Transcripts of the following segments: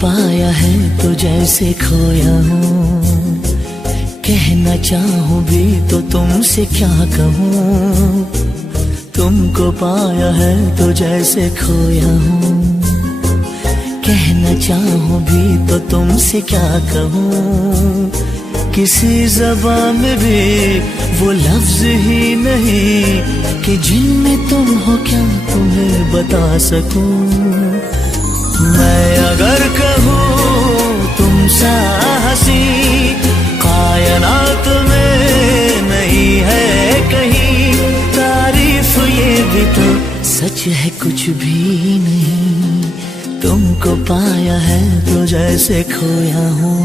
पाया है तो जैसे खोया हूँ, कहना चाहूँ भी तो तुमसे क्या कहूँ। तुमको पाया है तो जैसे खोया हूँ, कहना चाहूँ भी तो तुमसे क्या कहूँ। किसी ज़बान में भी वो लफ्ज़ ही नहीं कि जिनमें तुम हो क्या तुम्हें बता सकूँ। मैं अगर कहूँ तुम सा हंसी कायनात में नहीं है कहीं, तारीफ ये भी तो सच है कुछ भी नहीं। तुमको पाया है तो जैसे खोया हूँ।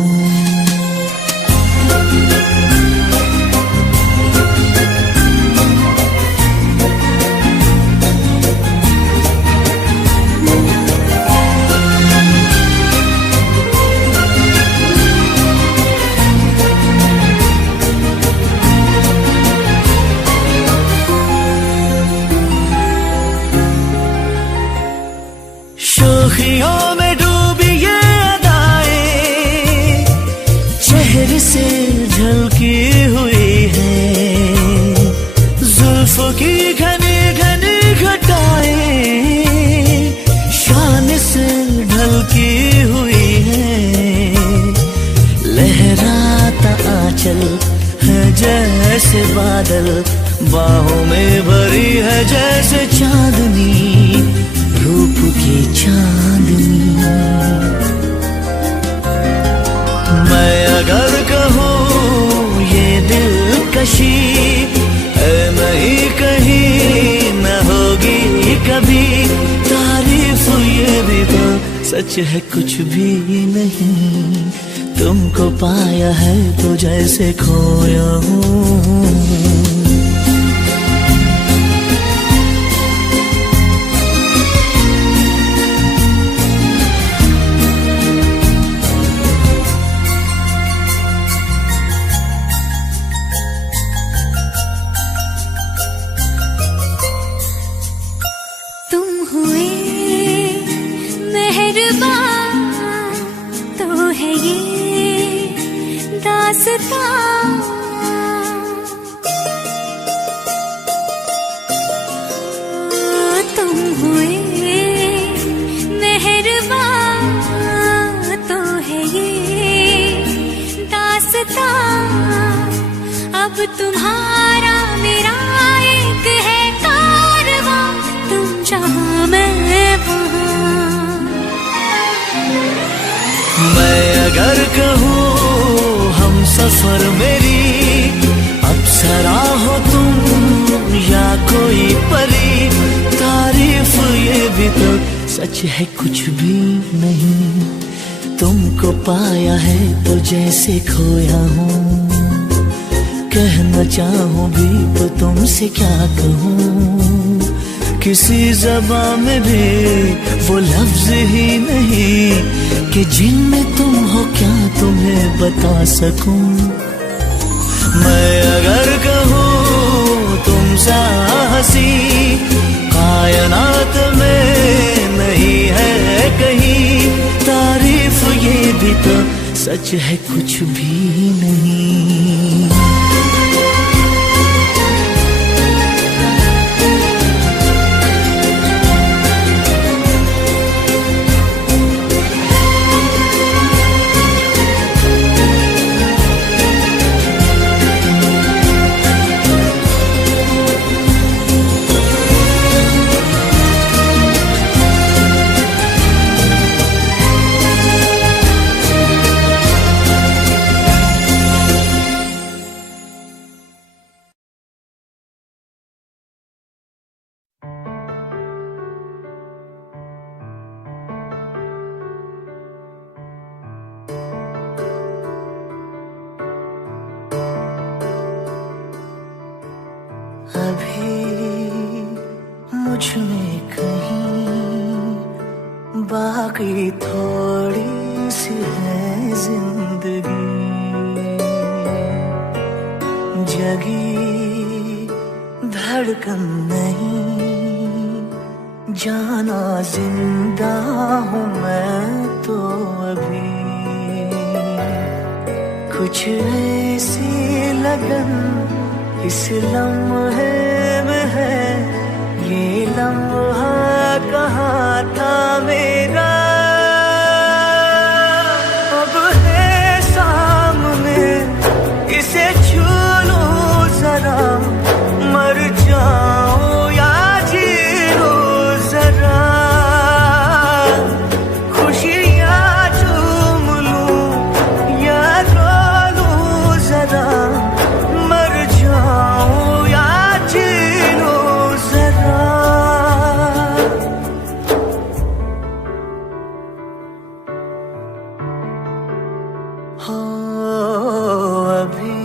शोखियों में डूबी ये अदाएं चेहरे से झलकी हुई है, जुल्फों की घनी घनी घटाएं शान से ढलकी हुई है। लहराता आंचल है जैसे बादल, बाहों में भरी है जैसे चांदनी, रूप की चांदनी। मैं अगर कहूँ ये दिलकशी है नहीं कहीं न होगी कभी, तारीफ ये भी तो सच है कुछ भी नहीं। तुमको पाया है तो जैसे खोया हूँ। तुम हुए मेहरबान तो है ये दास्तां, अब तुम्हारा मेरा एक है कारवां, तुम जहां मैं वहां। मैं अगर कहूँ हम सफर मेरी अप्सरा हो तुम या कोई परी, तारीफ ये भी तो सच है कुछ भी नहीं। तुमको पाया है तो जैसे खोया हूँ, कहना चाहूँ भी तो तुमसे क्या कहूँ। किसी ज़बान में भी वो लफ्ज़ ही नहीं कि जिनमें तुम हो क्या तुम्हें बता सकूँ। मैं अगर कहूँ तुम सा हंसी कायनात में नहीं है कहीं, तारीफ ये भी तो सच है कुछ भी नहीं। अभी मुझ में कहीं बाकी थोड़ी सी है जिंदगी, जगी धड़कन नहीं जाना जिंदा हूँ मैं तो कुछ ऐसी लगन इस लम्हे में है, ये लम्हा कहाँ था मेरा, अब है सामने इसे छू लूं जरा, मर जाऊं या जी लूं जरा, खुशियाँ चूम लूं या रो लूं जरा, मर जाऊं या जी लूं जरा। हो अभी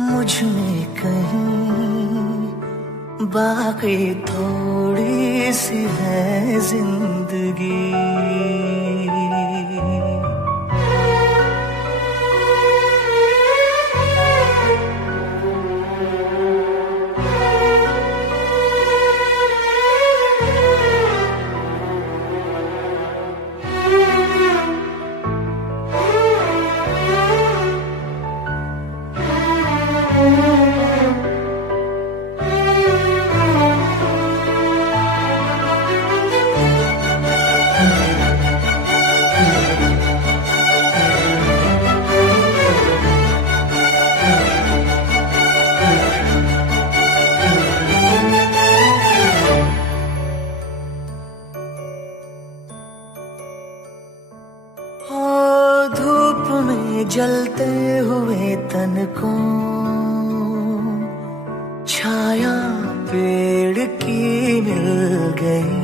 मुझ में कहीं बाकी थोड़ी सी है जिंदगी। धूप में जलते हुए तन को छाया पेड़ की मिल गई,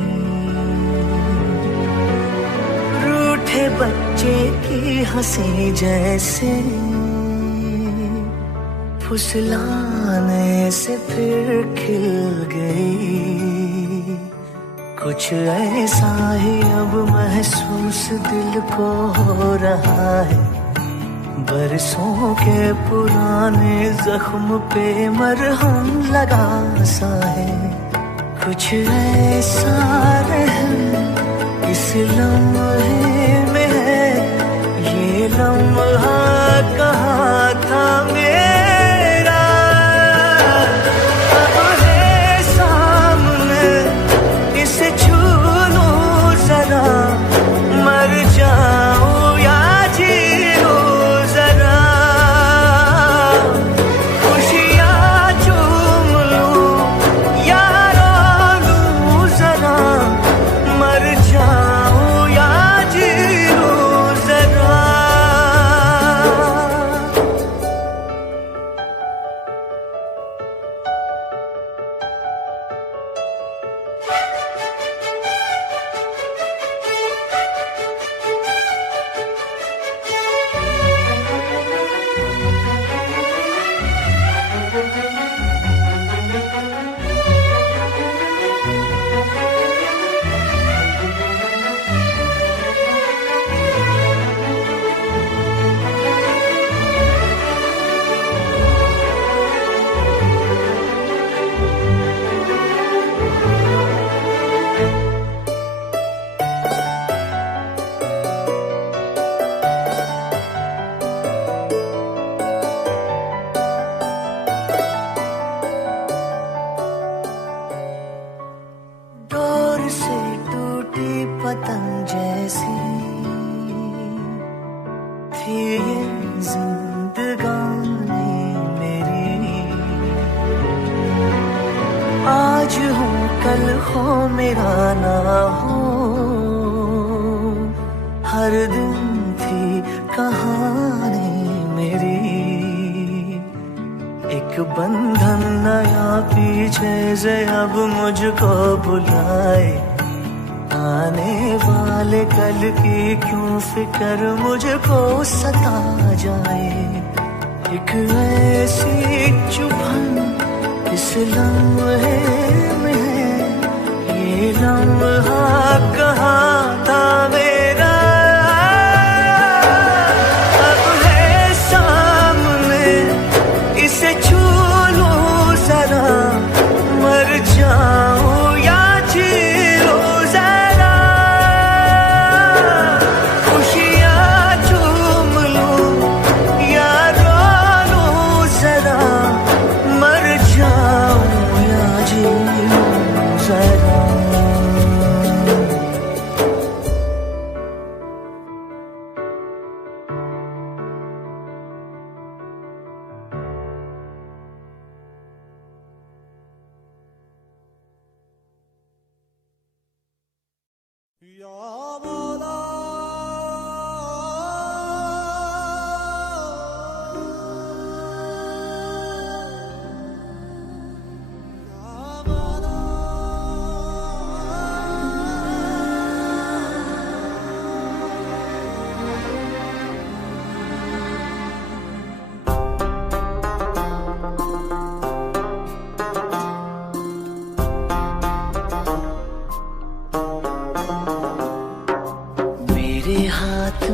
रूठे बच्चे की हंसी जैसे फुसलाने से फिर खिल गई। कुछ ऐसा ही अब महसूस दिल को हो रहा है, बरसों के पुराने जख्म पे मरहम लगा सा है। कुछ ऐसा रहम इस लम्हे में है, ये लम्हा कहाँ था मेरा, अब है सामने इसे छू लूं जरा, मर जाऊं या जी लूं जरा, खुशियाँ चूम लूं या रो लूं जरा, मर जाऊं या जी लूं जरा। से टूटी पतंग जैसी थी ये जिंदगानी मेरी, आज हो कल हो मेरा ना हो, हर दिन थी कहानी मेरी। एक बंधन नया पीछे से अब मुझको बुलाए, आने वाले कल की क्यों फिक्र मुझको सता जाए। एक ऐसी चुभन इस लम्हे में है, ये लम्हा कहाँ था मेरा, अब है सामने इसे छू लूं जरा, मर जाऊं या जी लूं जरा, खुशियाँ चूम लूं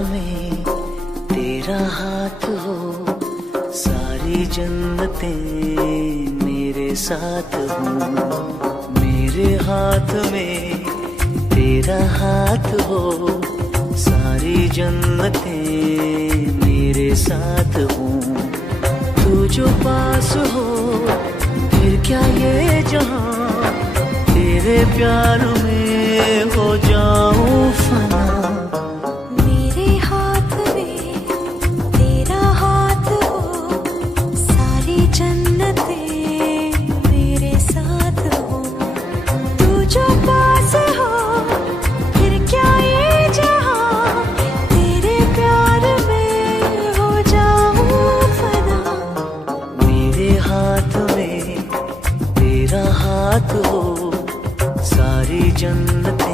में तेरा हाथ हो, सारी जन्नतें मेरे साथ हो। मेरे हाथ में तेरा हाथ हो, सारी जन्नतें मेरे साथ हो। तू जो पास हो फिर क्या ये जहां, तेरे प्यार में हो जाऊं फना। मेरे हाथ में तेरा हाथ हो, सारी जन्नतें मेरे साथ हो। तू जो पास हो फिर क्या ये जहां, तेरे प्यार में हो जाऊं फना। मेरे हाथ में तेरा हाथ हो, सारी जन्नतें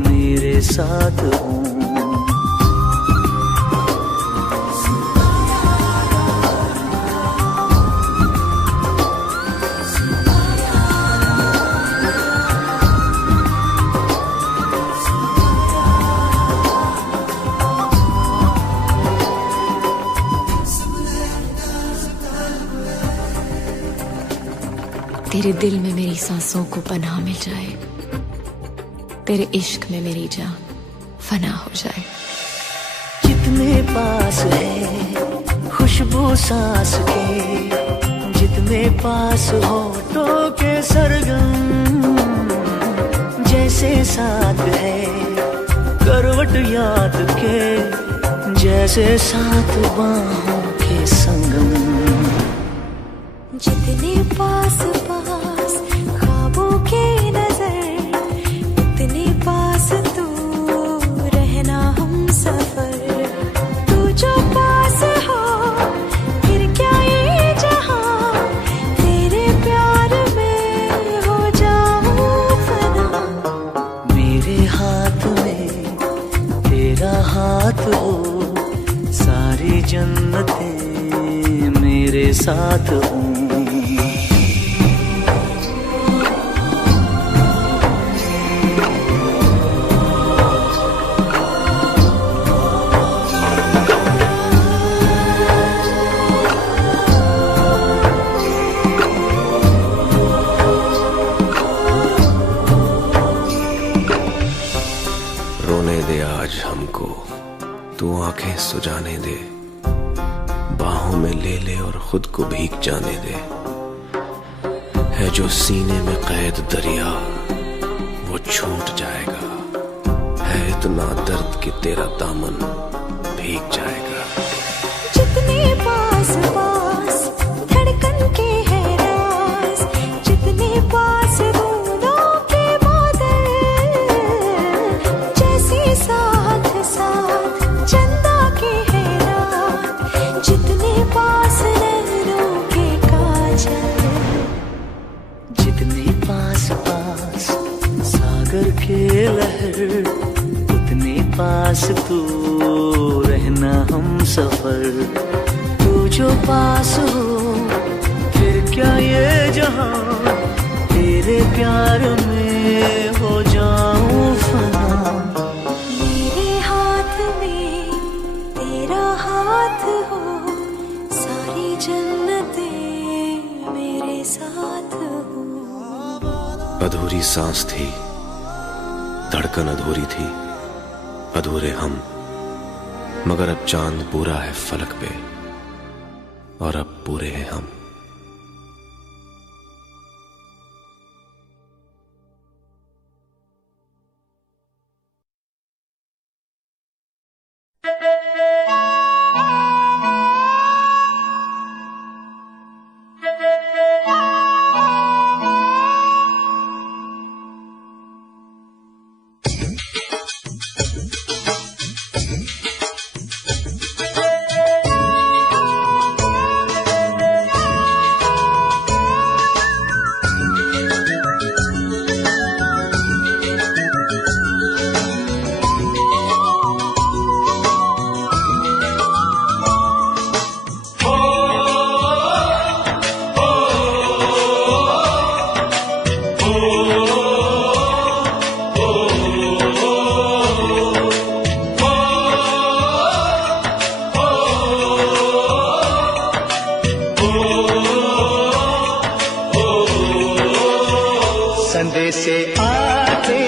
मेरे साथ हो। तेरे दिल में मेरी सांसों को पनाह मिल जाए, तेरे इश्क में मेरी जान फना हो जाए। जितने पास है खुशबू सांस के, जितने पास होठों के सरगम, जैसे साथ है करवट याद के, जैसे साथ बाहों के संगम। जितने पास पास ख्वाबों के नजर, उतने पास तू रहना हम सफर। तू जो पास हो फिर क्या ये जहां, तेरे प्यार में हो जाऊं फना। मेरे हाथ में तेरा हाथ हो, सारी जन्नतें मेरे साथ हो। हमको तू आंखें सुजाने दे, बाहों में ले ले और खुद को भीग जाने दे। है जो सीने में कैद दरिया वो छूट जाएगा, है इतना दर्द कि तेरा दामन भीग जाएगा। जितने पास पास धड़कन के है राज, जितने पास बूंदों के बादल, जैसे साथ साथ चंदा के है रात, जितने पास नैनों के काजल। जितने पास पास सागर के लहर, उतने पास तू रहना हम सफर। तू जो पास हो फिर क्या ये जहां, तेरे प्यार में हो जाऊं फना। मेरे हाथ में तेरा हाथ हो, सारी जन्नतें मेरे साथ हो। अधूरी सांस थी, धड़कन अधूरी थी, अधूरे हम, मगर अब चांद पूरा है फलक पे और अब पूरे हैं हम। संदेशे आते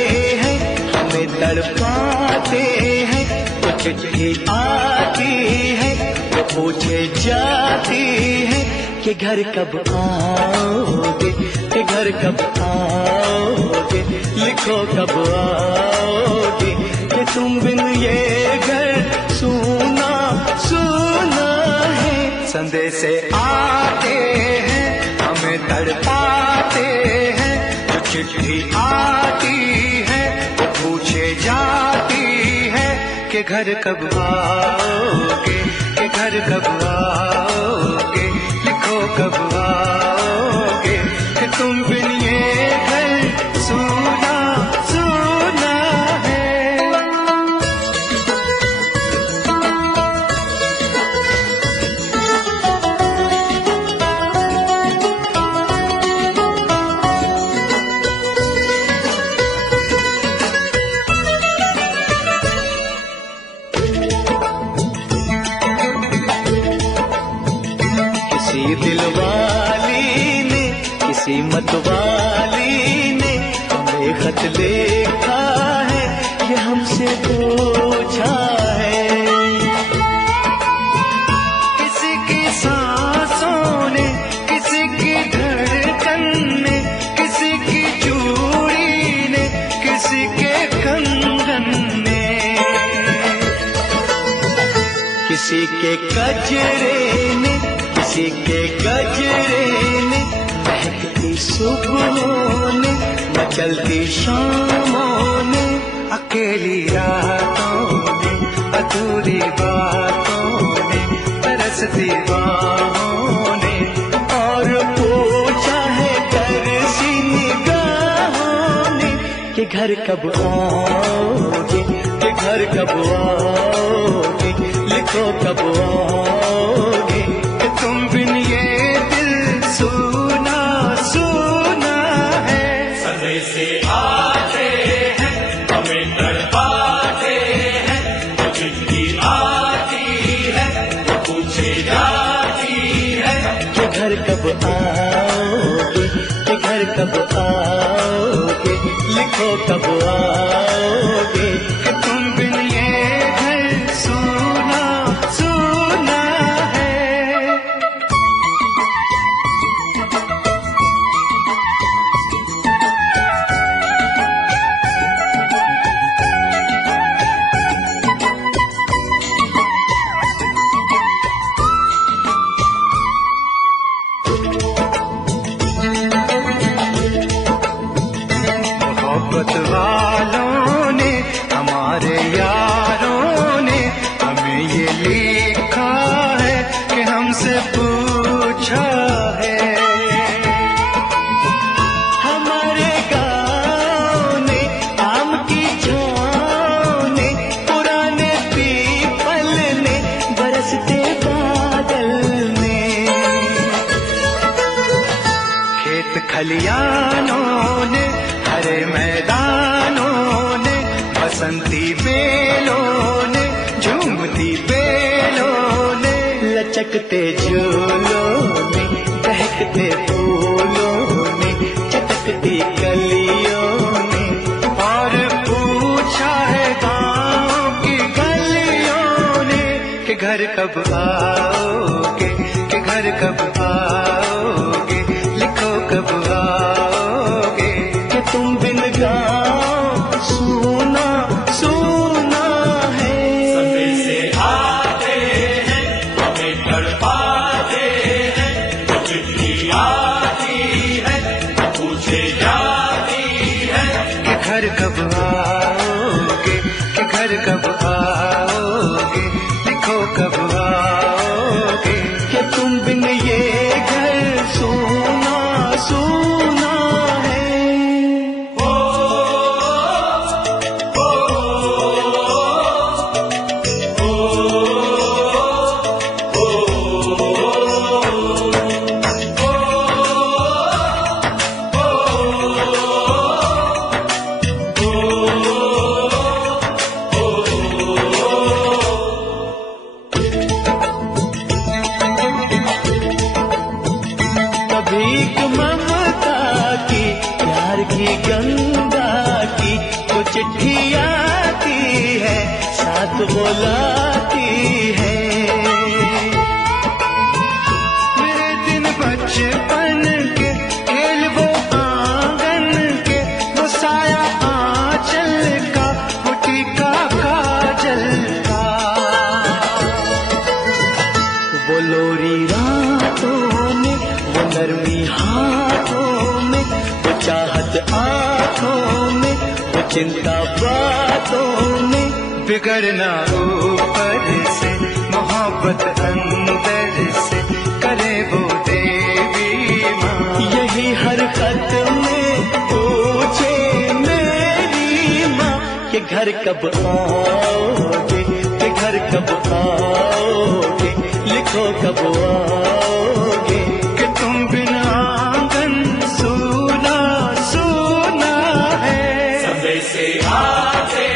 हैं, हमें तड़पाते हैं। वो चिट्ठी आती है, वो पूछे जाती है कि घर कब आओगे, कि घर कब आओगे, लिखो कब आओगे, कि तुम बिन ये घर सूना सूना है। संदेशे आते हैं, हमें तड़पाते हैं। जो चिट्ठी आती है, वो पूछे जाती है कि घर कब आओगे, कि घर कब आओगे, लिखो कब आओगे, कि तुम बिन ये घर सूना सूना है। किसी दिलवाली ने, किसी मतवाली ने हमें खत लिखा है, ये हमसे पूछा है। किसी की सांसों ने, किसी की धड़कन ने, किसी की चूड़ी ने, किसी के कंगन ने, किसी के कजरे ने, किसी के गजरे ने, महकती सुबहों ने, मचलती शामों ने, अकेली रातों ने, अधूरी बातों ने, तरसती बाहों ने, और पूछा है तरसी निगाहों ने कि घर कब आओगे, कि घर कब आओगे, लिखो कब आओगे, तुम बिन ये दिल सूना सूना है। संदेशे आते हैं, हमें तड़पाते हैं। वो चिट्ठी आती है, वो पूछे जाती है कि घर कब आओगे, कि घर कब आओगे, लिखो कब आओगे, कि तुम बिन ये घर सूना सूना है। मोहब्बत वालों ने, हमारे यारों ने हमें ये लिखा है कि हमसे पूछा है। हमारे गाँव ने, आम की छाँव ने, पुराने पीपल ने, बरसते बादल ने, खेत खलियानों ने, हरे मैदानों ने, बसंती बेलों ने, झूमती बेलों ने, लचकते झूलों ने, दहकते फूलों ने, चटकती कलियों ने, और पूछा है गाँव की गलियों ने कि घर कब आओगे, कि घर कब आओगे, लिखो कब आओगे, कि तुम बिन गाँव सूना सूना है। संदेशे आते हैं, हमें तड़पाते हैं। वो चिट्ठी आती है, वो पूछे जाती है कि घर कब आओगे, कि घर कब आओगे, लिखो कब आओगे, कि तुम बिन ये बुलाती है। मेरे दिन बचपन के खेल वो आंगन के, वो साया आंचल का, वो टीका काजल का, वो लोरी रातों में, वो नरमी हाथों में, वो चाहत आंखों में, वो चिंता बातों में, बिगड़ना ऊपर से, मोहब्बत अंदर से, करे वो देवी माँ। यही हर खत में पूछे मेरी माँ कि घर कब आओगे, कि घर कब आओगे, लिखो कब आओगे, कि तुम बिना आंगन सूना सूना है। समय से आते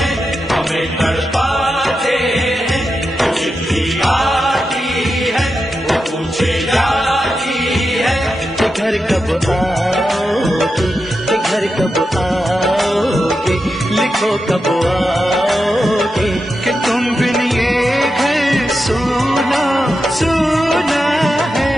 हैं हमें तड़पाते हैं, वो चिट्ठी आती है वो पूछे जाती है कि घर कब आओगे, कि घर कब आओगे, लिखो कब आओगे, कि तुम बिन ये घर सूना सूना है।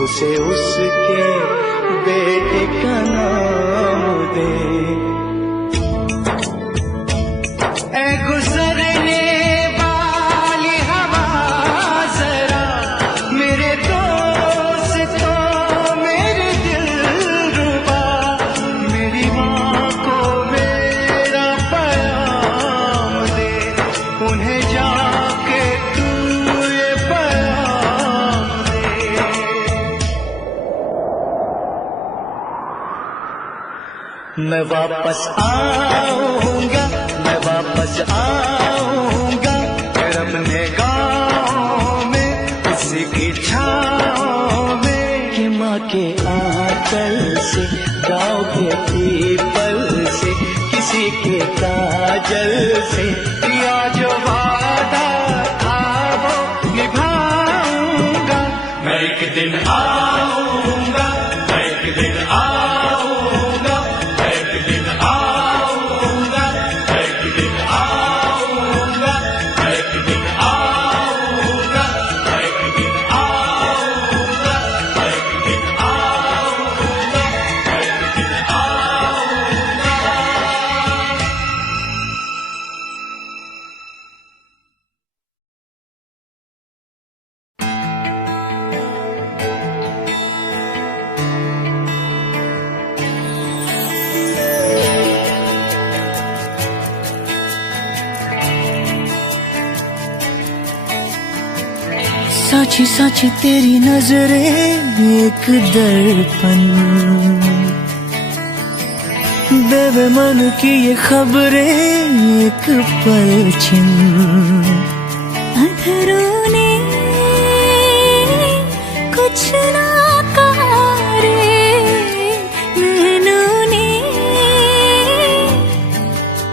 उसे उसके बेटे का नाम दे। ऐ गुजरने वाली हवा जरा मेरे दोस्तों मेरे दिलरुबा, मेरी माँ को मेरा पैगाम दे, उन्हें जाके तू ये पैगाम दे। मैं वापस आऊंगा, मैं वापस आऊंगा, फिर अपने गाँव में उसी की छाँव में, कि माँ के आंचल से, गाँव के पीपल से, किसी के काजल से, किया जो वादा था वो निभाऊंगा। मैं एक दिन आऊंगा, मैं एक दिन आऊंगा, मैं एक दिन आऊंगा, मैं एक दिन आऊंगा, मैं एक दिन आऊंगा, मैं एक दिन आऊंगा, मैं एक दिन आऊंगा, मैं एक दिन आऊंगा। साची साची तेरी नजरें एक दर्पण, बेवे मन की ये खबरें एक पलछिन। अधरों ने कुछ ना कहा रे नैनों ने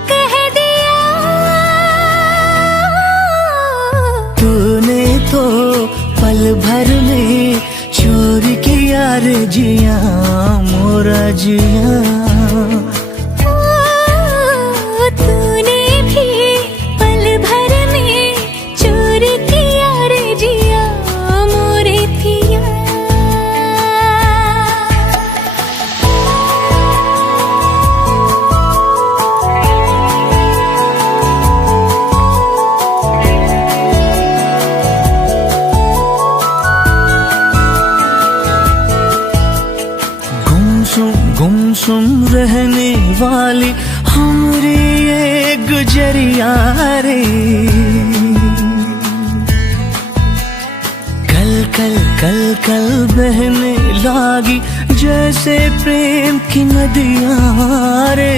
कह दिया। तूने तो पल भर में चोरी किया रे जिया मोरा जिया। तूने भी पल भर में चोरी किया रे जिया मोरे पिया। गुमसुम रहने वाली हमारी ये गुजरिया रे। कल कल कल कल बहने लागी जैसे प्रेम की नदियां रे।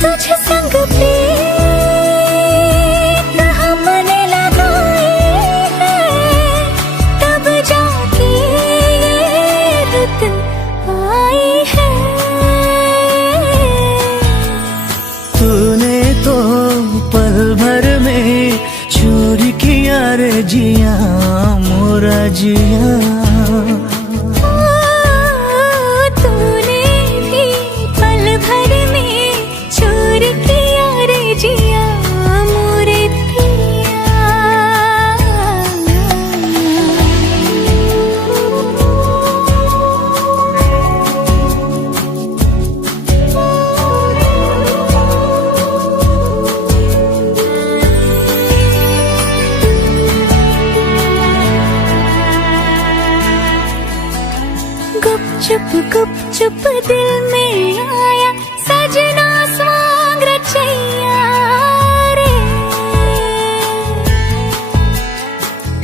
तुझ संग प्रीत हमने लगाए हैं, तब जाके ये रुत आई है। तूने तो पल भर में चोरी किया रे जिया मोरा जिया। तूने भी पल भर में चोरी किया रे जिया मोरे पिया। गुप चुप दिल में आया सजना स्वांग रचैया रे।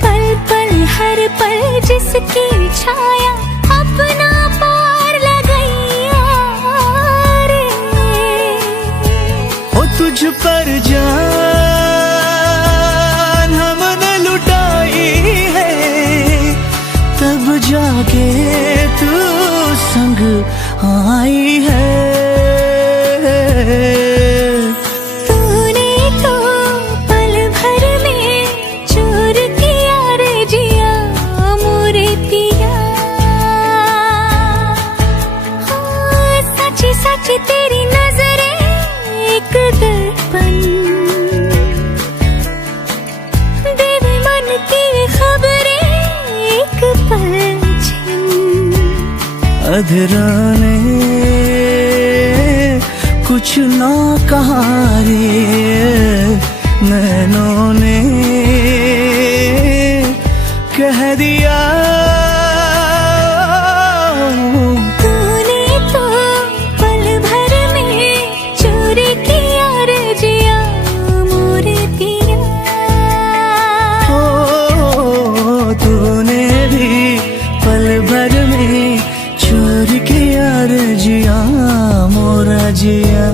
पल पल हर पल जिसकी छाया अपना पार लगैया रे। ओ तुझ पर जान हमने लुटाई है, तब जाके तू संग आई है। तूने तो पल भर में चोर किया रे जिया मोरे पिया। सच सच तेरी नजरें एक दर्पण, देवे मन की खबरें एक पलछिन। अधरा ने कुछ ना कहा रे नैनों ने कह दिया। तूने तो पल भर में चोरी किया रे जिया मोरे पिया। ओ तूने भी पल भर में चोरी किया रे जिया मोरा जिया।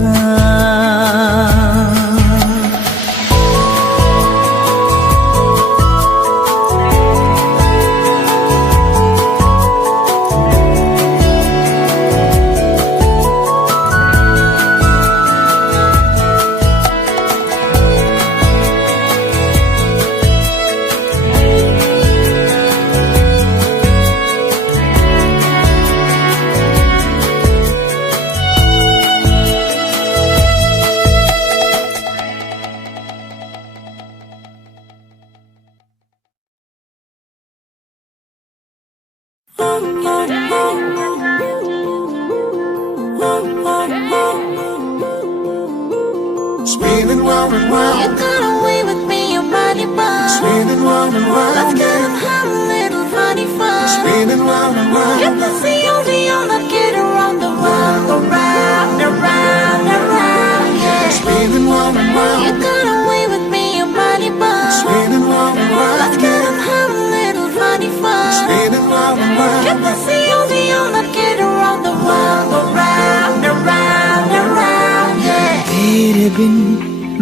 Spinning round and round. You got away with me, your body bound. Spinning round and round. Let's get and have a little funny fun. Spinning round and round. Get the COD let's get around the world, around, around, around, yeah. Spinning round and round. You got away with me, your body bound. Spinning round and round. Let's get and have a little funny fun. Spinning round and round. Get the COD let's get around the world, around, around, around, yeah. तेरे बिन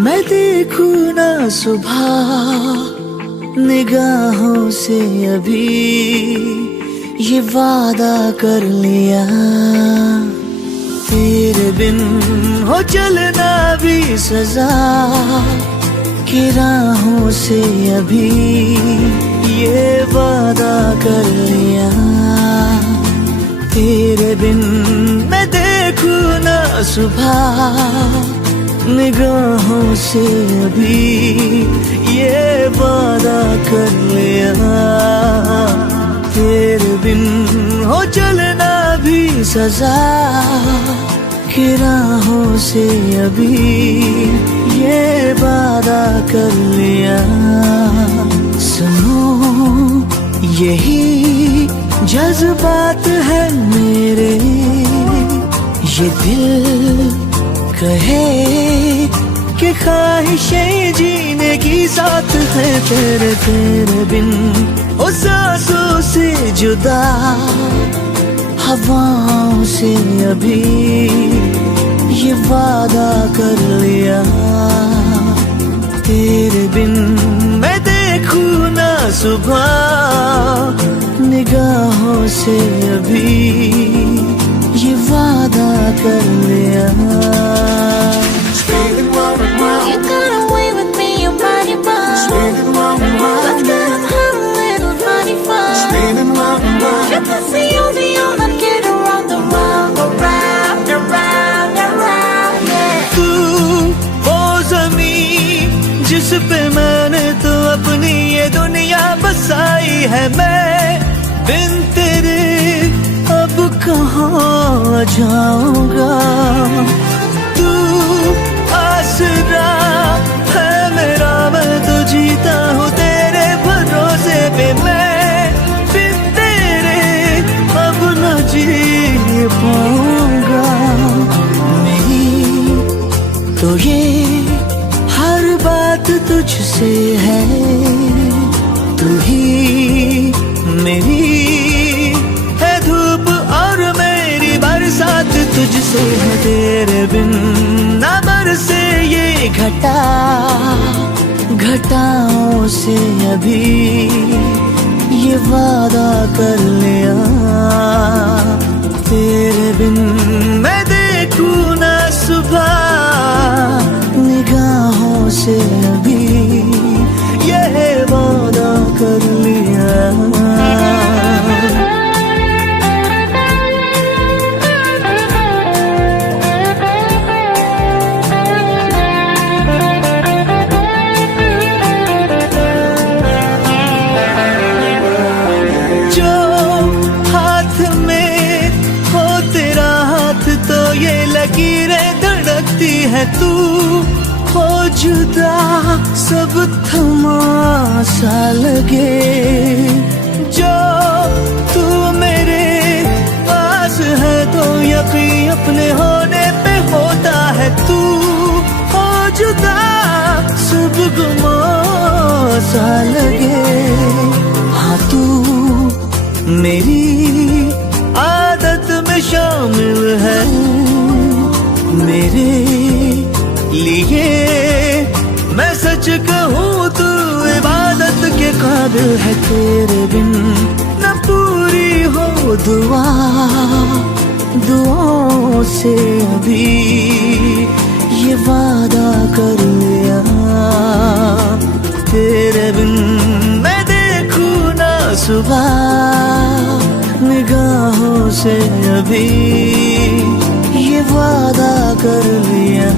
मैं देखूं ना सुबह निगाहों से अभी ये वादा कर लिया, तेरे बिन हो चलना भी सजा की राहों से अभी ये वादा कर लिया, तेरे बिन मैं देखूं ना सुबह निगाहों से अभी ये वादा कर लिया, तेरे बिन हो चलना भी सजा की राहों से अभी ये वादा कर लिया। सुनो यही जज्बात है मेरे, ये दिल कहे कि ख्वाहिशें जीने की साथ है तेरे, तेरे बिन ओ सांसों से जुदा हवाओं से अभी ये वादा कर लिया, तेरे बिन मैं देखूं ना सुबह निगाहों से अभी ये वादा कर लिया। Spinning round and round, You got away with me, your body bound. spinning round and Let's round, get and have a little funny fun. spinning round and round. Let us see you the on and get around, around, around, around, around, yeah. तू वो ज़मीन जिस पे मैंने तो अपनी ये दुनिया बसाई है, मैं बिन तेरे अब कहाँ जाऊंगा, तू आसरा है मेरा, मैं तो जीता हूँ तेरे भरोसे पे, मैं बिन तेरे अब न जी पाऊंगा, मेरी तो ये हर बात तुझसे है, तू ही मेरी है धूप और मेरी बरसात तुझसे है, तेरे बिन ना बरसे ये घटा घटाओं से अभी ये वादा कर लिया, तेरे बिन मैं देखूं ना सुबह निगाहों से अभी ये वादा कर लिया। जो हाथ में हो तेरा हाथ तो ये लकीरें धड़कती है, तू हो जुदा सब थमा-सा लगे, जो तू मेरे पास है तो यकीन अपने होने पे होता है, तू हो जुदा सब गुमा-सा लगे, हाँ तू मेरी आदत में शामिल है, मेरे लिए मैं सच कहूँ तू इबादत के काबिल है, तेरे बिन न पूरी हो दुआ, दुआओं से अभी ये वादा कर लिया, तेरे बिन मैं देखूं ना सुबह निगाहों से अभी ये वादा कर लिया।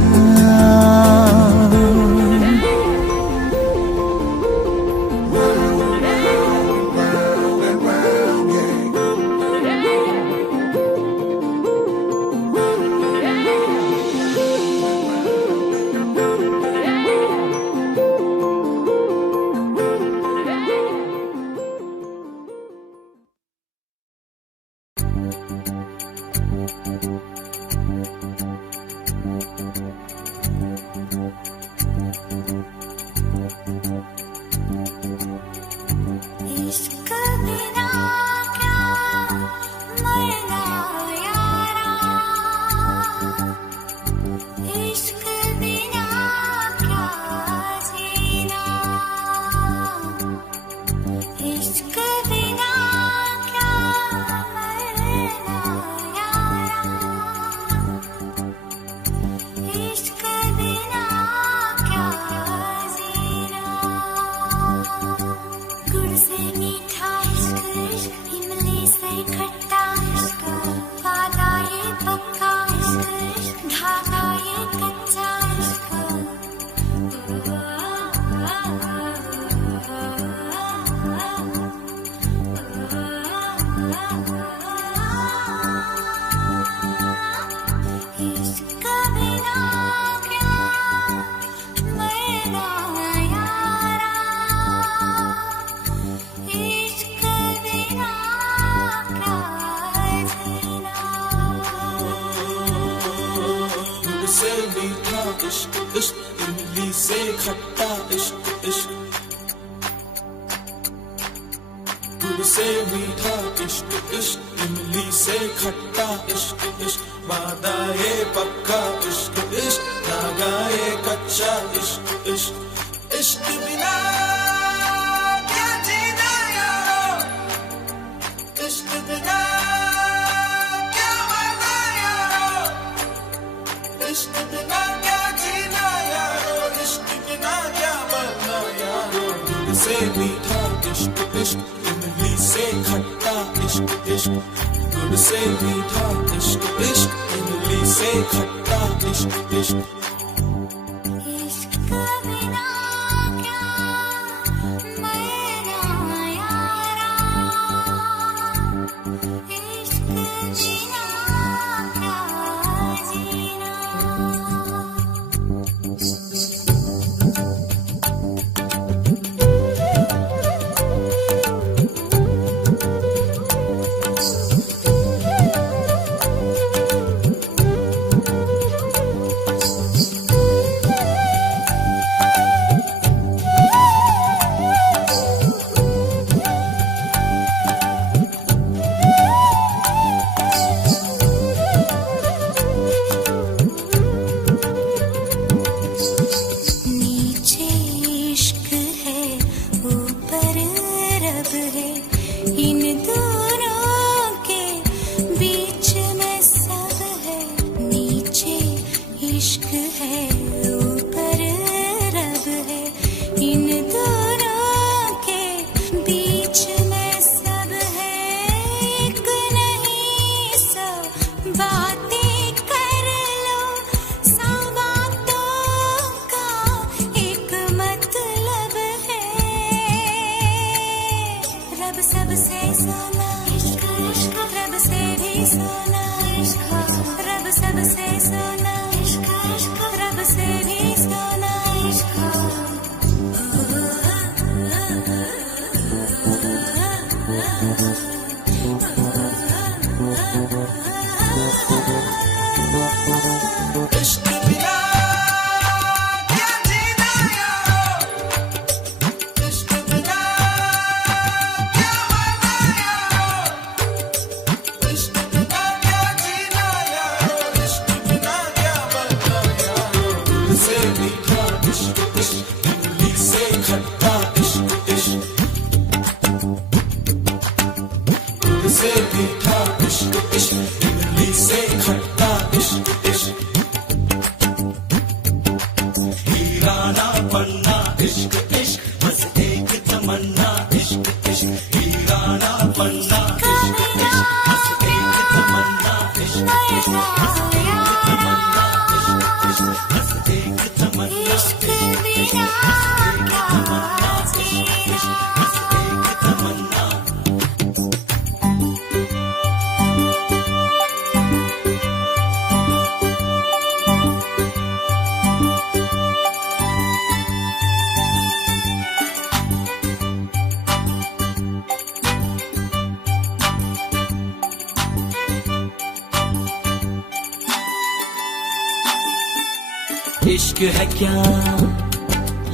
इश्क बिना क्या मरना यारा, इश्क बिना क्या जीना, से मीठा इश्क इश्क, इमली से खट्टा इश्क इश्क, गुड़ से मीठा इश्क इश्क, इमली से खट्टा इश्क इश्क, वादा ये पक्का इश्क इश्क, धागा ये कच्चा इश्क इश्क, इश्क बिना क्या जीना यारो, इश्क बिना क्या मरना यारो, इश्क बिना क्या जीना यारो, इश्क बिना क्या मरना यारो। गुड़ से मीठा इश्क इश्क, इमली से खट्टा इश्क इश्क, गुड़ से मीठा इश्क इश्क, इमली से खट्टा इश्क इश्क। इश्क बिना क्या मरना यारा, इश्क बिना क्या जीना। नीचे इश्क है, ऊपर रब है, इन दोनों के बीच में सब है। नीचे इश्क है, ऊपर रब है, इन दोनों के बीच में सब है। एक नहीं सौ बातें कर लो, सौ बातों का एक मतलब है। रब सबसे सोना इश्क इश्क, रब से भी सोना इश्क, रब सबसे सोना इश्क इश्क, रब से भी सोना इश्क। इश्क बिना क्या जीना यारो, इश्क बिना क्या मरना यारो, इश्क बिना क्या जीना यारो, इश्क बिना क्या मरना यारो। गुड़ से मीठा इश्क इश्क, इमली से खट्टा इश्क इश्क, गुड़ से मीठा इश्क इश्क, इमली से खट्टा इश्क इश्क। हीराना पन्ना इश्क इश्क, बस एक तमन्ना इश्क इश्क, हीराना पन्ना इश्क इश्क, बस एक तमन्ना इश्क इश्क, बस एक तमन्ना इश्क इश्क, बस एक तमन्ना इश्क बिना क्या जीना। बस एक तमन्ना। इश्क है क्या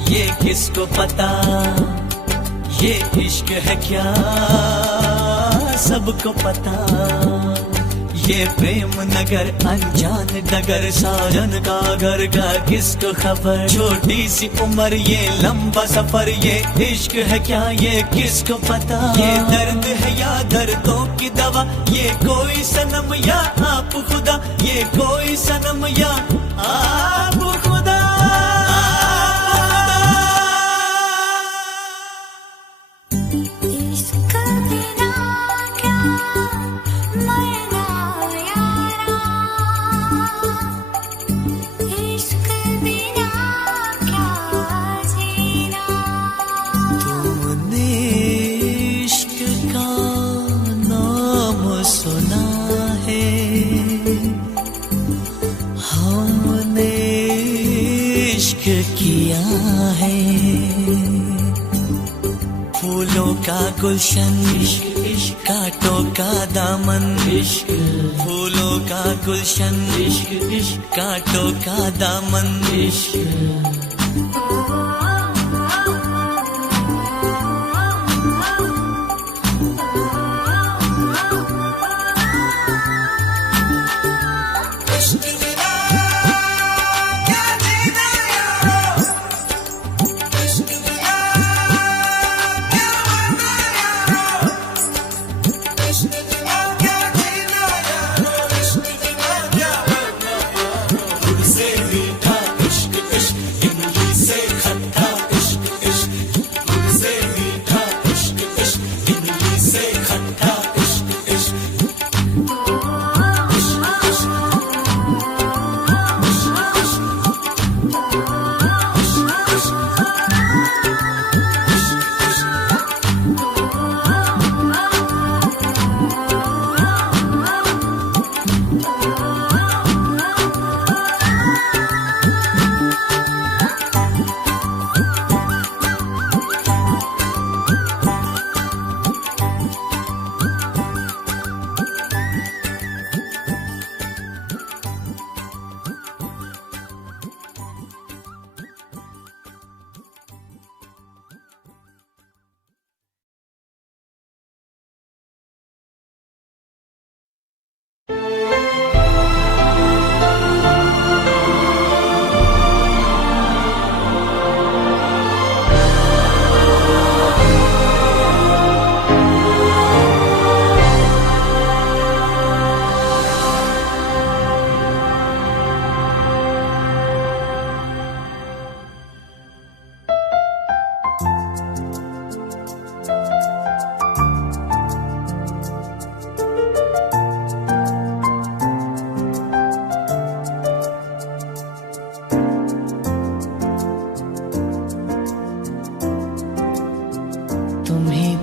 ये किसको पता, ये इश्क है क्या सबको पता। ये प्रेम नगर अनजान डगर, साजन का घर का किसको खबर। छोटी सी उम्र ये लंबा सफर, ये इश्क है क्या ये किसको पता। ये दर्द है या दर्दों की दवा, ये कोई सनम या आप खुदा, ये कोई सनम या आप खुदा। इश्क बिना क्या मरना यारा, इश्क बिना क्या जीना। तुमने इश्क का नाम सुना है, हमने इश्क किया है। फूलों का गुलशन इश्क इश्क, कांटों का दामन इश्क, फूलों का गुलशन इश्क, इश्क कांटों का दामन इश्क।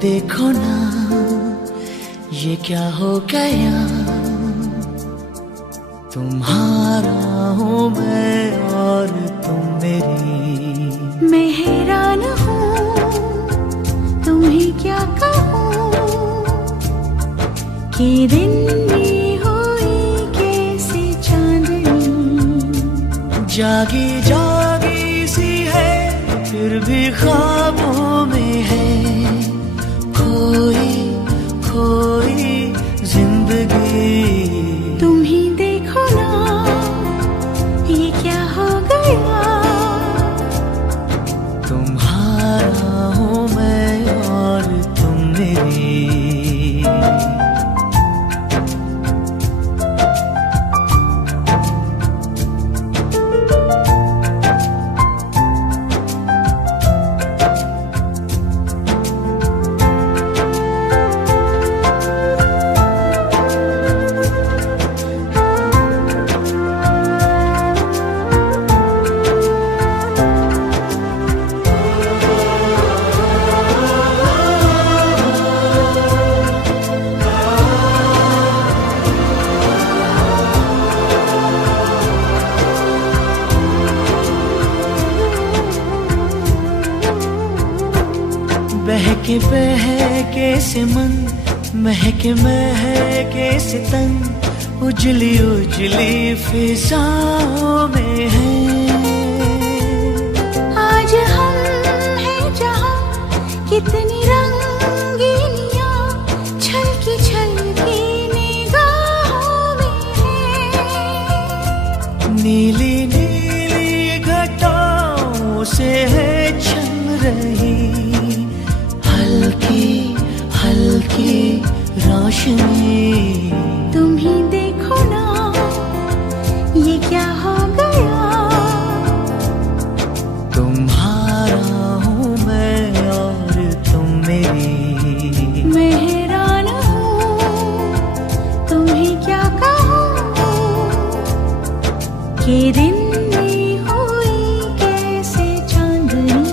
देखो ना ये क्या हो गया, तुम्हारा हूँ मैं और तुम मेरी। मैं हैरान हूँ तुम्हें क्या कहूँ कि दिन में हुई कैसे चांदनी। जागी जागी सी है फिर भी ख्वाबों में है, खोई खोई जिंदगी। तुम ही देखो ना ये क्या हो गया, तुम्हारा हूँ मैं और तुम मेरी। बहके बहके से मन, महके महके से तन, उजली उजली फिजाओं में है। आज हम हैं जहाँ कितनी रंगीनियाँ छलकी छलकी निगाहों में है। नीली नीली घटाओं से है छन रही हल्की हल्की रोशनी। तुम ही देखो ना ये क्या हो गया, तुम्हारा हूँ मैं और तुम मेरी। मैं हैरान हूँ तुम्हें क्या कहूँ कि दिन में हुई कैसे चांदनी।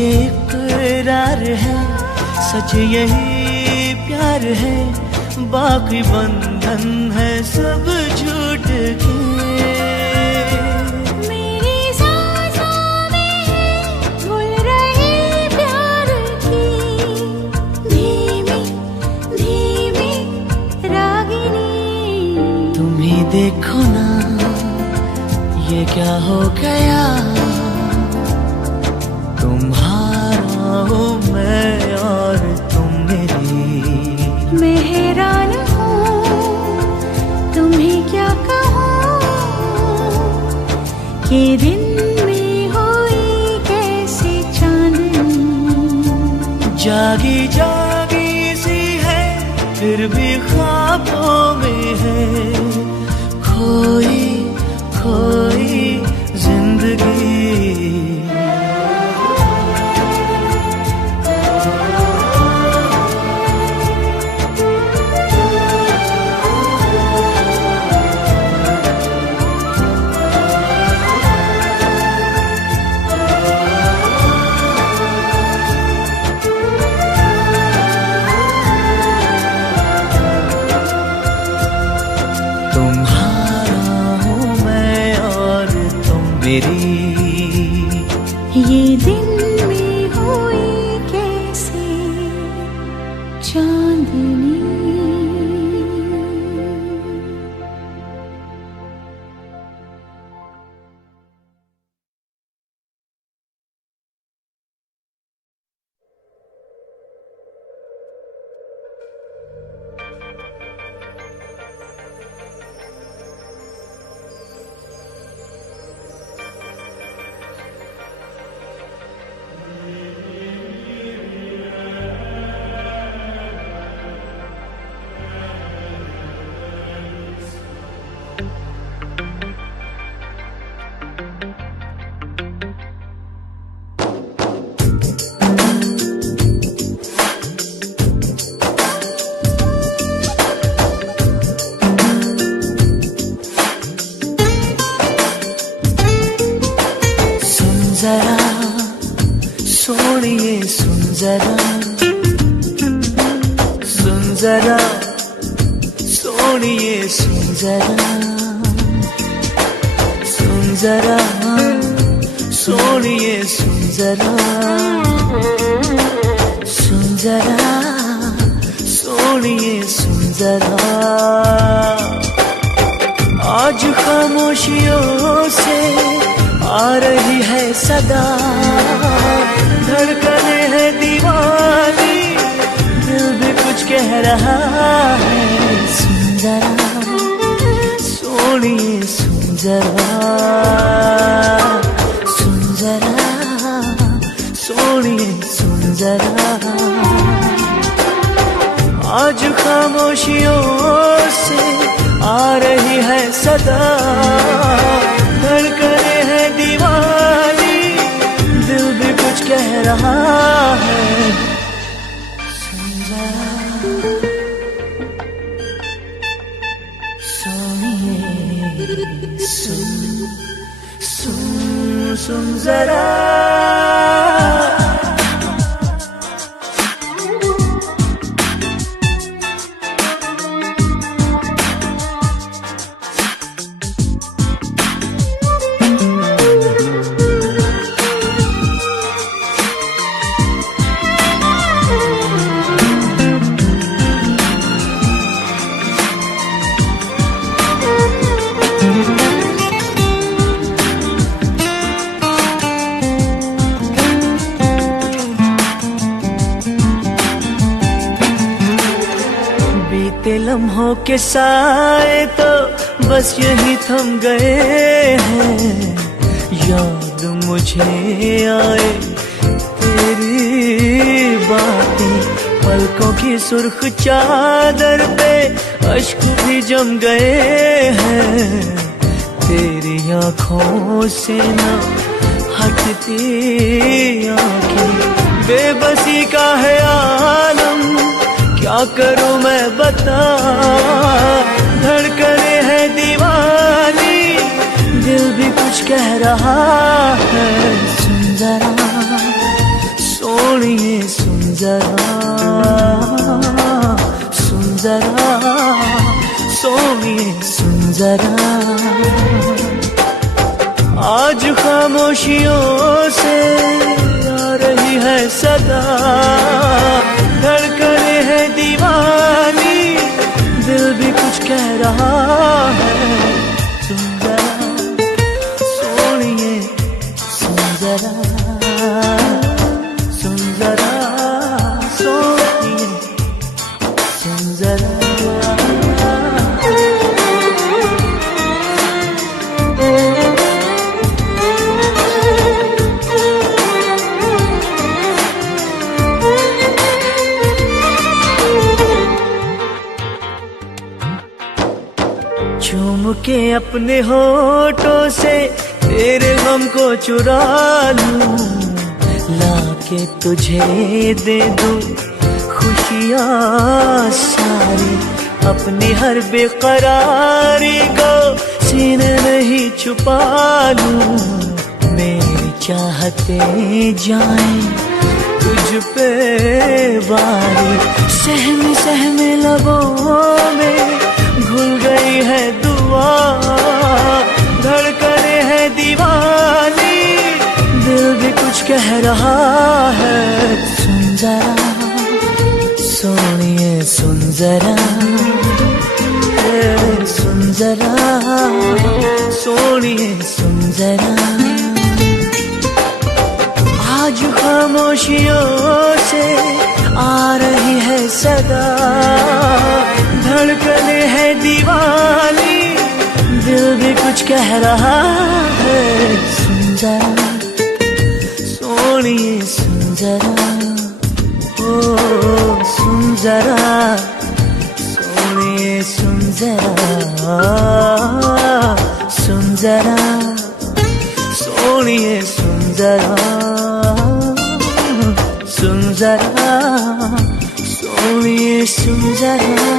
ये इकरार है, सच यही प्यार है, बाकी बंधन है सब झूठ के। मेरी सांसों में है घुल रही प्यार की धीमी धीमी रागिनी। तुम ही देखो ना ये क्या हो गया, तुम्हारा हूँ मैं और तुम मेरी। मैं हैरान हूँ तुम्हें क्या कहूँ कि दिन में हुई कैसी चांदनी। जागी जागी सी है फिर भी ख्वाबों में है, खोई खोई जिंदगी। ये दिन में हुई कैसी चांदनी। जरा सोनिए सुन जरा, सुन जरा सोनिए सुन जरा, सुन जरा सोनिए सुन जरा, सुन जरा सोनिए सुन जरा। आज खामोशियों से आ रही है सदा, धड़कने है दीवानी, दिल भी कुछ कह रहा है। सुन जरा सोनिए सुन जरा, सुन जरा सोनिए सुन जरा। आज खामोशियों से आ रही है सदा, धड़कने है दीवानी, दिल भी कुछ कह रहा है। सुन जरा सोनिए सुन, सुन सुन जरा। लम्हों के साए तो बस यही थम गए हैं, याद मुझे आए तेरी बातें, पलकों की सुर्ख चादर पे अश्क भी जम गए हैं। तेरी आँखों से ना हटती आँखें, बेबसी का है आलम, क्या करूं मैं बता। धड़कने है दीवानी, दिल भी कुछ कह रहा है। सुन जरा सोनिए सुन जरा, सुन जरा, सोनिए सुन जरा। आज खामोशियों से आ रही है सदा, धड़कने है दीवानी, दिल भी कुछ कह रहा है। सुन जरा सोनिए सुन जरा, सुन जरा सोनिए सुन जरा। चूम के अपने होठों से तेरे गम को चुरा लूं, लाके तुझे दे दूं खुशियाँ सारी, अपनी हर बेकरारी को सीने में ही छुपा लूं। मेरी चाहते जाएं तुझ पे बारी, सहमे सहमे लबों में घुल गई है दुआ, धड़कने है दीवानी, दिल भी कुछ कह रहा है। सुन जरा सोनिए सुन जरा, सुन जरा सोनिए सुन जरा। आज खामोशियों से आ रही है सदा, धड़कने है दीवानी, दिल भी कुछ कह रहा है। सुन जरा सोनिए सुन जरा, ओ सुन जरा सोनिए सुन जरा, सुन जरा सोनिए सुन जरा, सुन जरा सोनिए सुन जरा।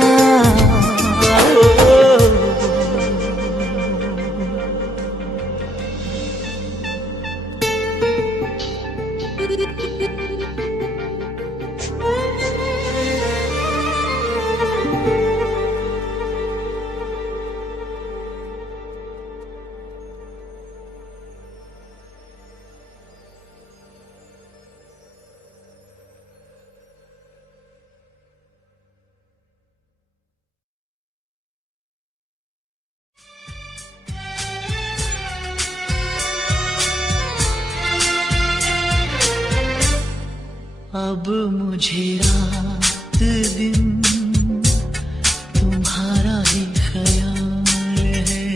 अब मुझे रात दिन तुम्हारा ही ख्याल है,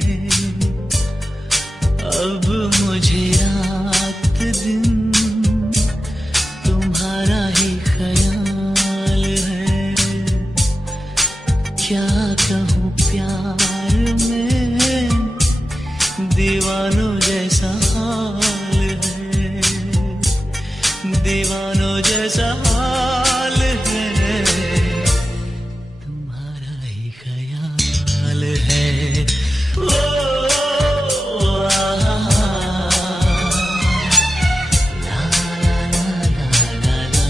अब मुझे रात दिन तुम्हारा ही ख्याल है। क्या कहूँ प्यार में दीवानों जैसा हाल है, दीवानों जैसा हाल है, तुम्हारा ही ख्याल है। ओ, ला, ला, ला, ला, ला, ला।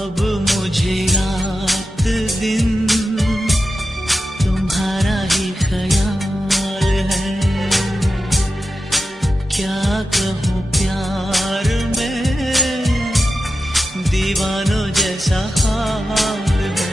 अब मुझे रात दिन तुम्हारा ही ख्याल है, क्या कहूँ प्यार में दीवानों जैसा हाल है।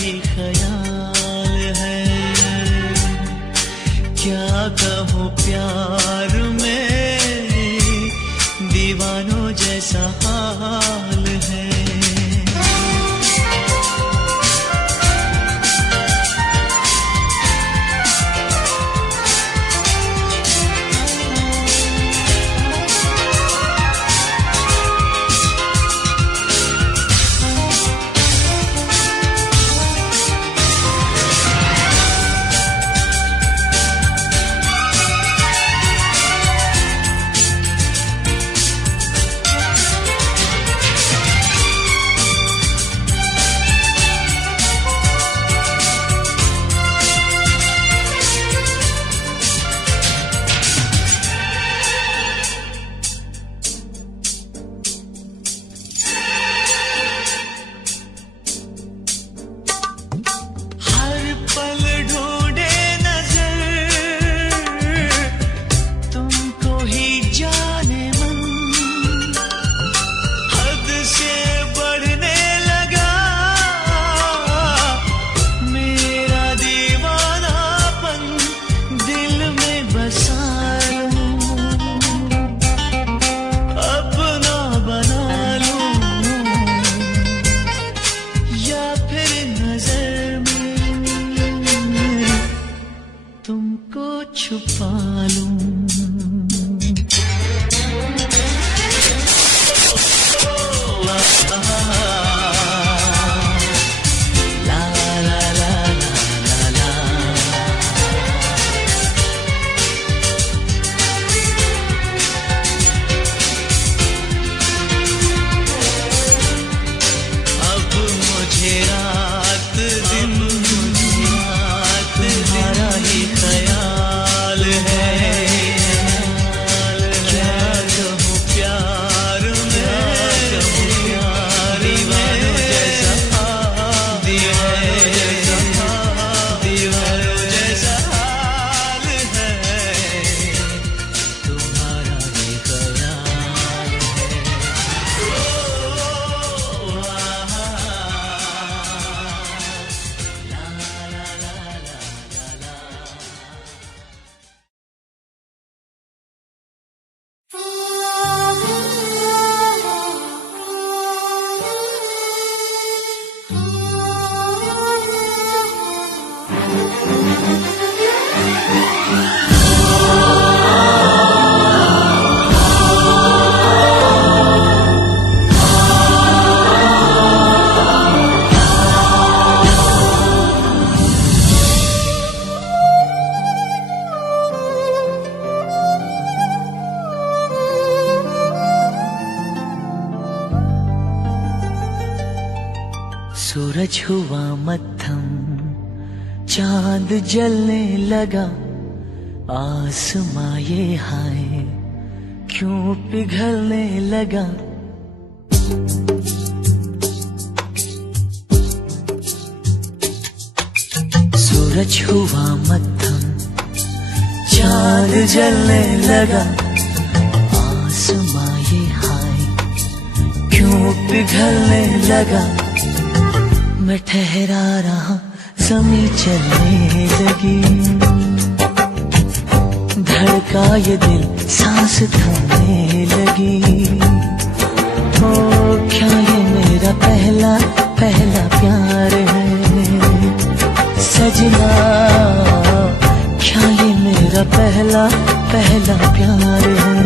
ही ख्याल है। क्या कहूँ प्यार में दीवानों जैसा हाल है। सूरज हुआ मद्धम, चांद जलने लगा, आसमां ये हाय क्यों पिघलने लगा। सूरज हुआ मद्धम, चांद जलने लगा, आसमां ये हाय क्यों पिघलने लगा। मैं ठहरा रहा, ज़मीं चलने लगी, धड़का ये दिल, सांस थमने लगी। ओ क्या ये मेरा पहला पहला प्यार है सजना, क्या ये मेरा पहला पहला प्यार है।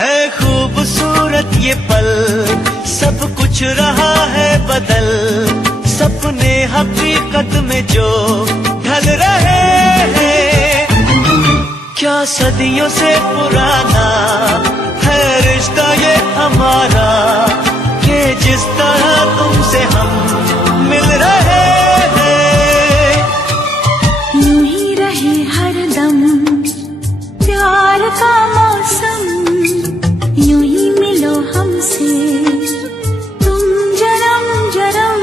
है खूबसूरत ये पल, सब कुछ रहा है बदल, सपने हकीकत में जो ढल रहे हैं। क्या सदियों से पुराना है रिश्ता ये हमारा, कि जिस तरह तुमसे हम मिल रहे हैं। यूं ही रहे हरदम प्यार का मौसम, यूं ही मिलो हमसे तुम जरम जरम।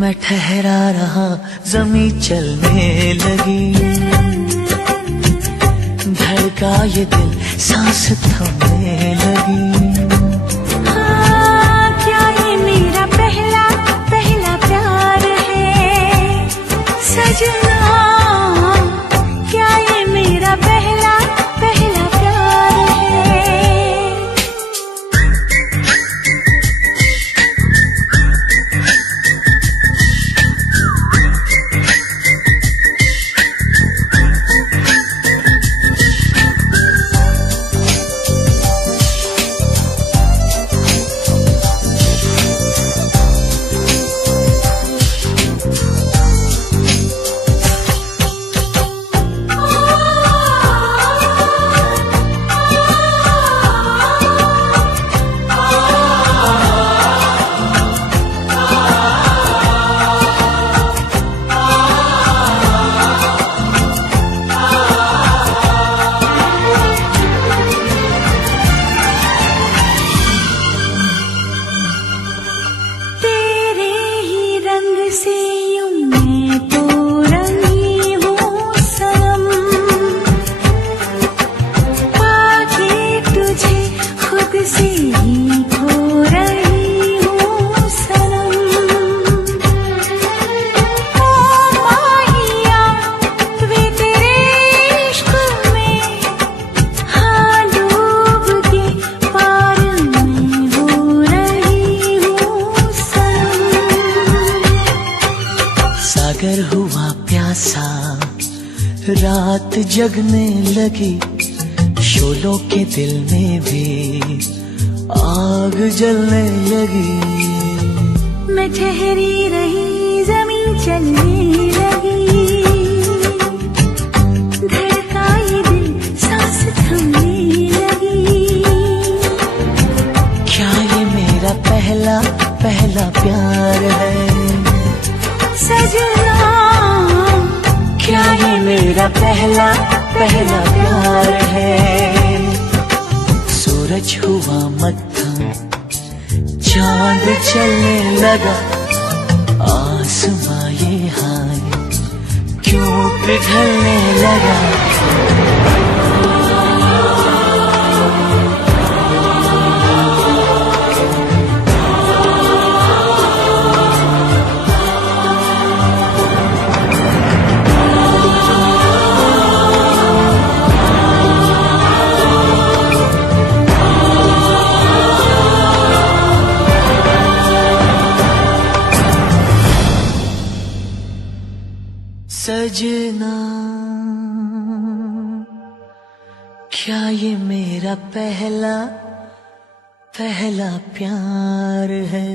मैं ठहरा रहा जमी चलने लगी, धड़का ये दिल सांस थमने लगी। हाँ, क्या ये मेरा पहला पहला प्यार है सजना, क्या ये मेरा पहला पहला प्यार है। सागर हुआ प्यासा, रात जगने लगी, शोलों के दिल में भी आग जलने लगी। मैं ठहरी रही जमीन चलने लगी, धड़का ये दिल सांस थमने लगी। क्या ये मेरा पहला पहला प्यार है सजना, क्या ये मेरा पहला पहला प्यार है। सूरज हुआ मत्थम, चांद चलने लगा, आसमां ये हाय क्यों पिघलने लगा। सजना, क्या ये मेरा पहला पहला प्यार है।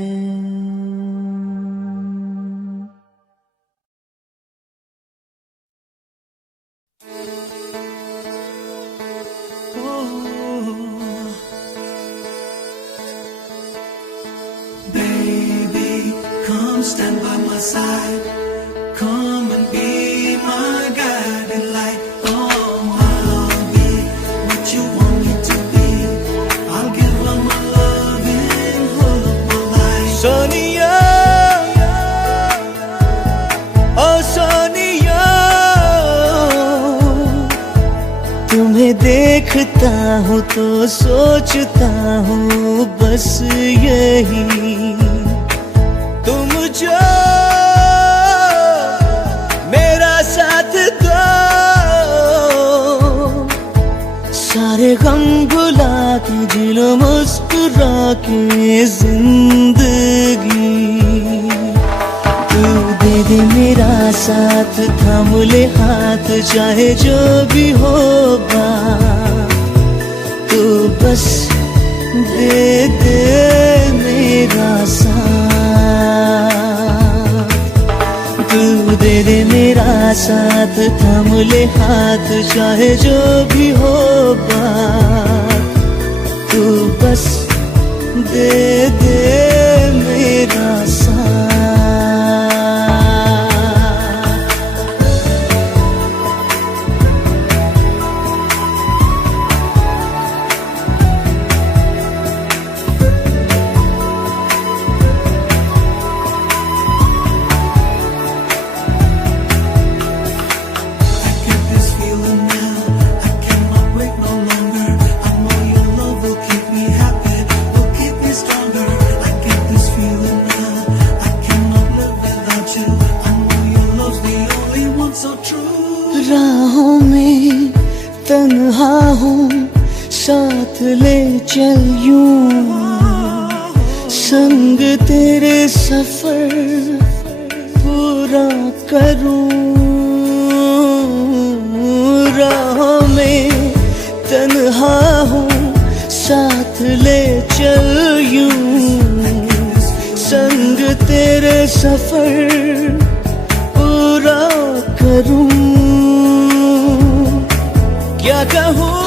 Baby, come stand by my side. Come and be my guiding light. Oh, I'll be what you want me to be. I'll give all my love and whole of my life. Sonia, ओ सोनिया, तुम्हें देखता हूँ तो सोचता हूँ बस यही, तुम जो मेरा साथ दो, सारे गम भुला के जी लो मुस्कुरा के जिंदगी। तू दे दे मेरा साथ, थाम ले हाथ, चाहे जो भी होगा तू बस दे दे मेरा साथ। तू दे दे मेरा साथ, थाम ले हाथ, चाहे जो भी होगा तू बस दे दे मेरा साथ। राहों में तन्हा हूँ, साथ ले चल यूं, संग तेरे सफर पूरा करूं। राहों में तन्हा हूँ, साथ ले चल यूं, संग तेरे सफर पूरा करूं। क्या कहूँ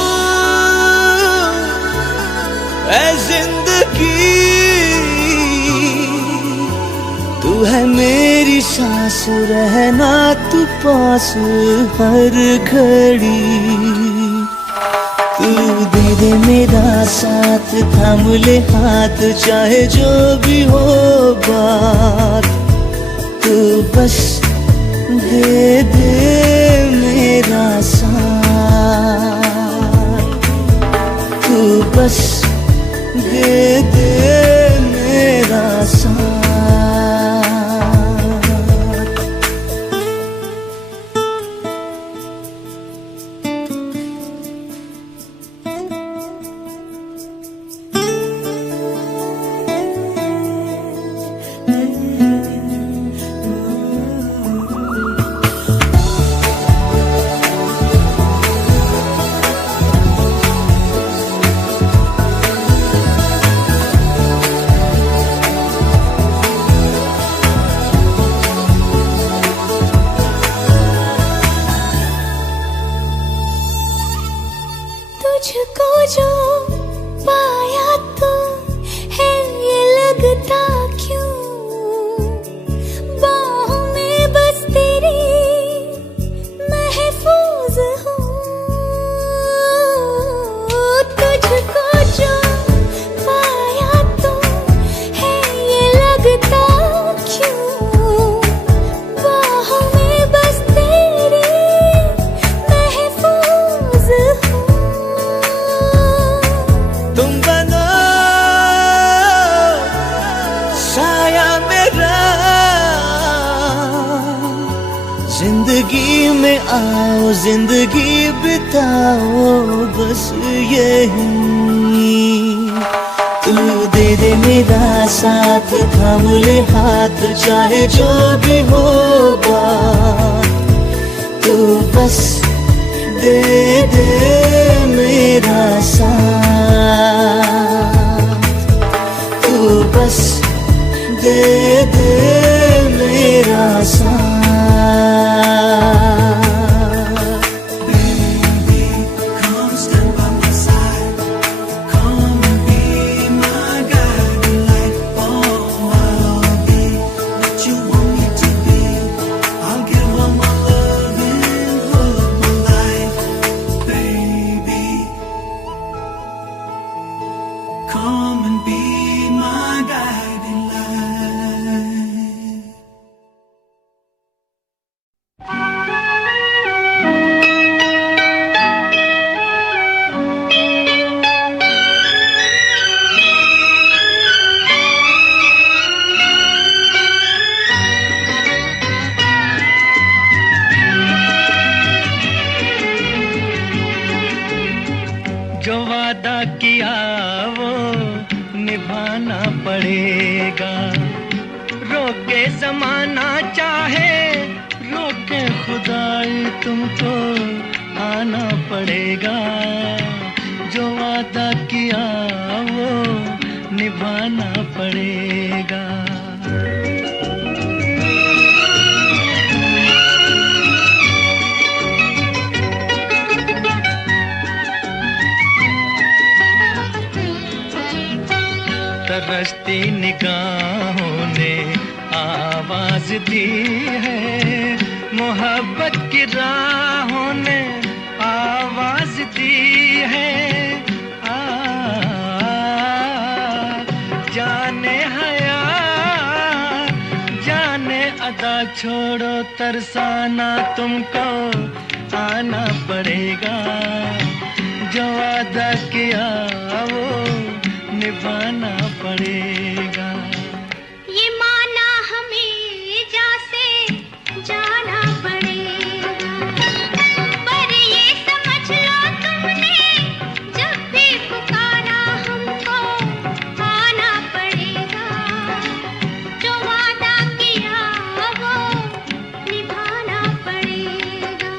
ऐ जिंदगी, तू है मेरी सांस, रहना तू पास हर घड़ी। तू दे दे मेरा साथ, थाम ले हाथ, चाहे जो भी हो बात तू बस दे दे मेरा साथ। तू बस दे दे मेरा साथ। तुझको जो पाया तो है ये लगता क्यों, बाहों में बस तेरी महफूज हूँ। तुझको जो पाया तो है ये लगता क्यों, बाहों में बस तेरी महफूज हूँ। तुम बनो साया मेरा, जिंदगी में आओ, जिंदगी बिताओ बस यही। तू दे दे मेरा साथ, थाम ले हाथ, चाहे जो भी होगा तू बस दे दे मेरा साथ। तू बस दे दे मेरा साथ। Come and be my guiding light. जो वादा किया वो निभाना पड़ेगा, रोके ये जमाना चाहे रोके खुदाई तुमको आना पड़ेगा, जो वादा किया वो निभाना पड़ेगा। तरसती निगाहों ने आवाज दी है, मोहब्बत की राहों ने आवाज दी है। जाने हया जाने अदा छोड़ो तरसाना तुमको आना पड़ेगा, जो वादा किया वो निभाना पड़ेगा। ये माना हमें जैसे जाना पड़ेगा, पर ये समझ लो तुमने जब भी पुकारा हमको आना पड़ेगा, जो वादा किया वो निभाना पड़ेगा।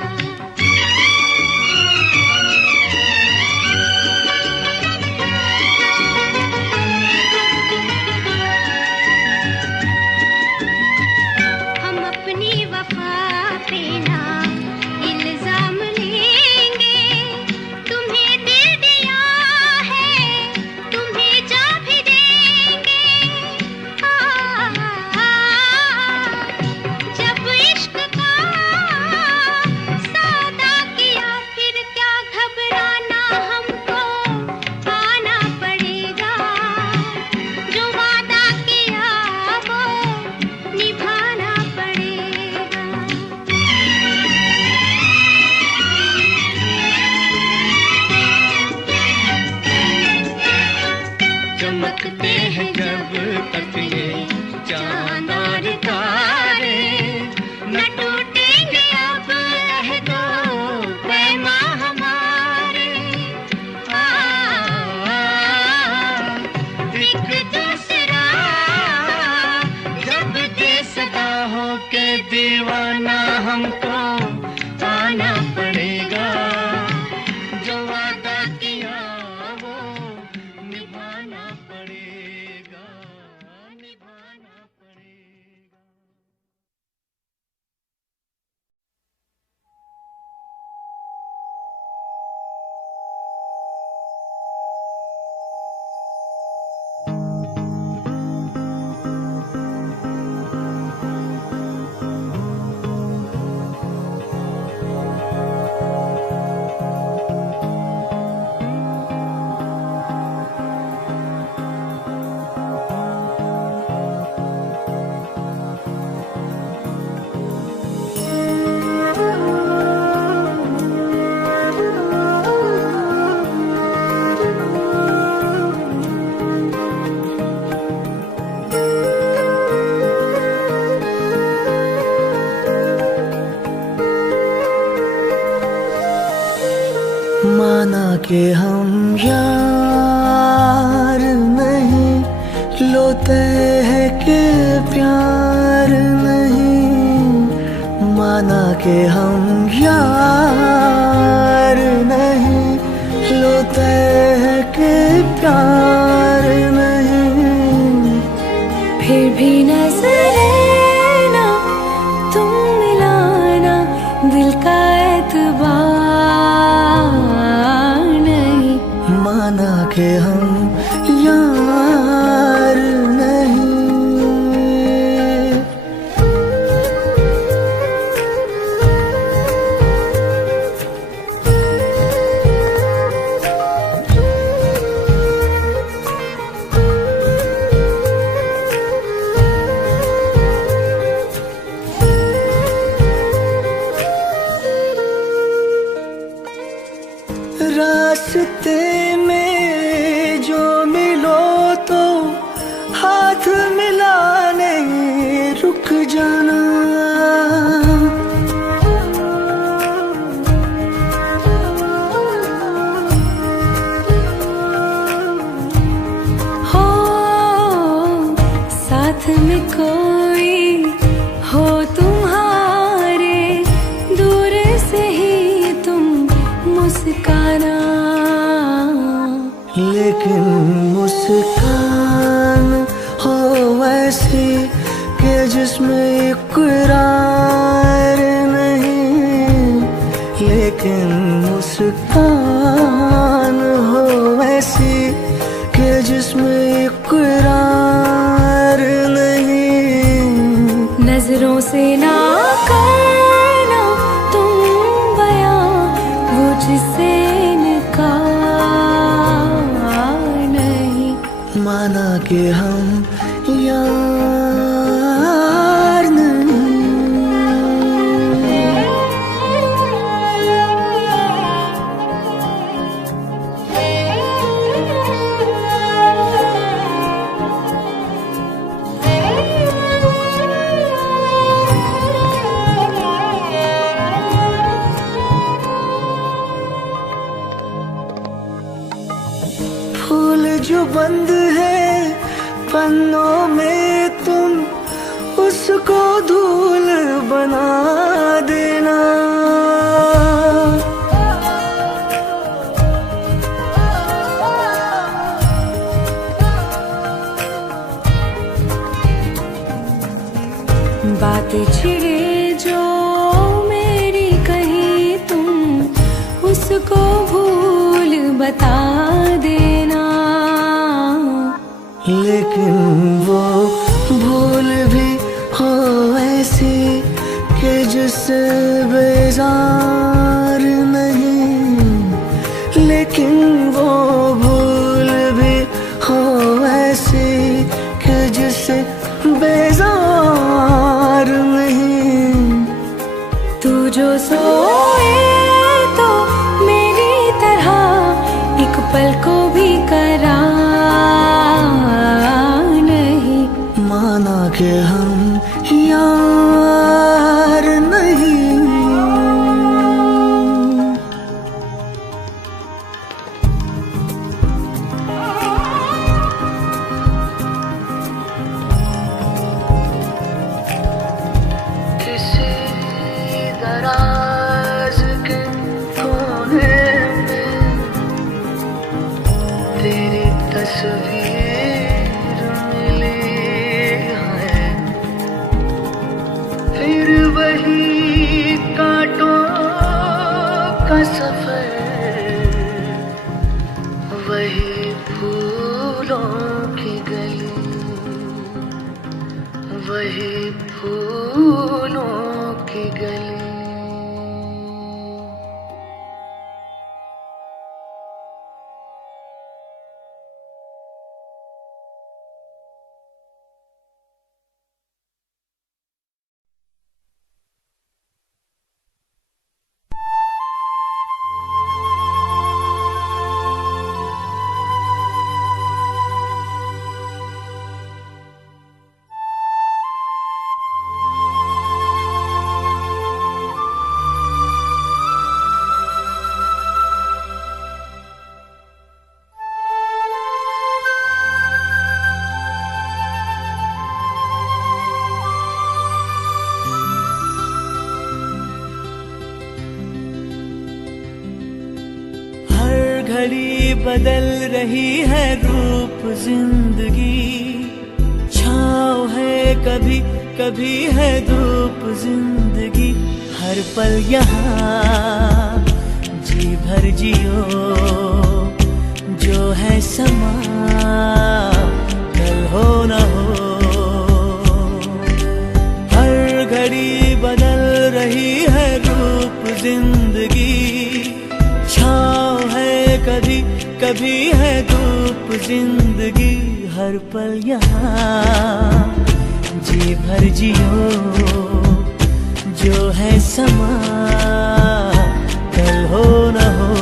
चमकते हैं जब तक ये चांद और तारे, न टूटेंगे अब अहदो पैमा हमारे। एक दूसरा जब दे सदा हो के दीवाना हमको आना पड़ेगा, जो वादा किया वो निभाना पड़ेगा, निभाना पड़ेगा। माना कि हम यार नहीं, लोते हैं कि प्यार नहीं। माना कि हम यार नहीं, लोते हैं कि प्यार नहीं। फिर भी नजरे ना तुम मिलाना, दिल का एतबार नहीं। माना कि हम यार नहीं। रास्ते में से ही तुम मुस्काना, लेकिन मुस्कान हो वैसी कि जिसमें इकरार नहीं, लेकिन मुस्कान हो वैसी कि जिसमें इकरार नहीं। नजरों से ना करना तुम बयां वो जिससे इनकार नहीं। माना कि हम यार नहीं। फूल जो बंद है पन्नों में तुम उसको धूल बना देना। बातें छिड़े जो मेरी कही तुम उसको भूल बता देना, लेकिन वो भूल भी हो ऐसी कि जिससे बेजार नहीं, लेकिन वो भूल भी हो ऐसी कि जिससे बेजार नहीं। तू जो सोए तो मेरी तरह एक पल को भी करार नहीं। माना कि हम यार नहीं। किसी दराज के कोने में तेरी तस्वीर मिली है, फिर वही कांटों का सफर, वही फूलों की गली, वही फूलों की गली। घड़ी बदल रही है रूप जिंदगी, छाँव है कभी कभी है धूप जिंदगी। हर पल यहाँ जी भर जियो, जो है समा कल हो न हो। हर घड़ी बदल रही है रूप जिंदगी, छाँव है कभी कभी है धूप जिंदगी। हर पल यहाँ जी भर जियो, जो है समा कल हो न हो।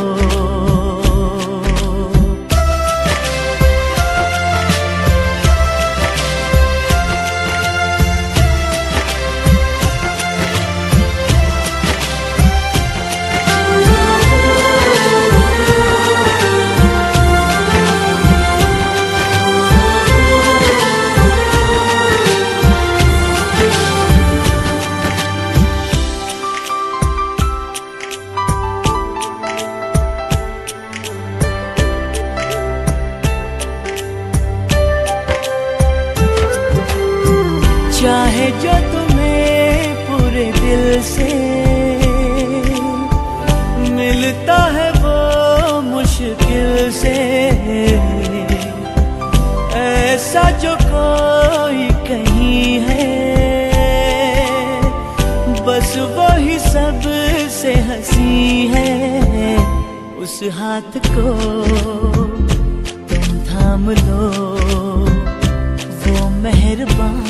से हंसी है उस हाथ को तुम थाम लो, वो मेहरबान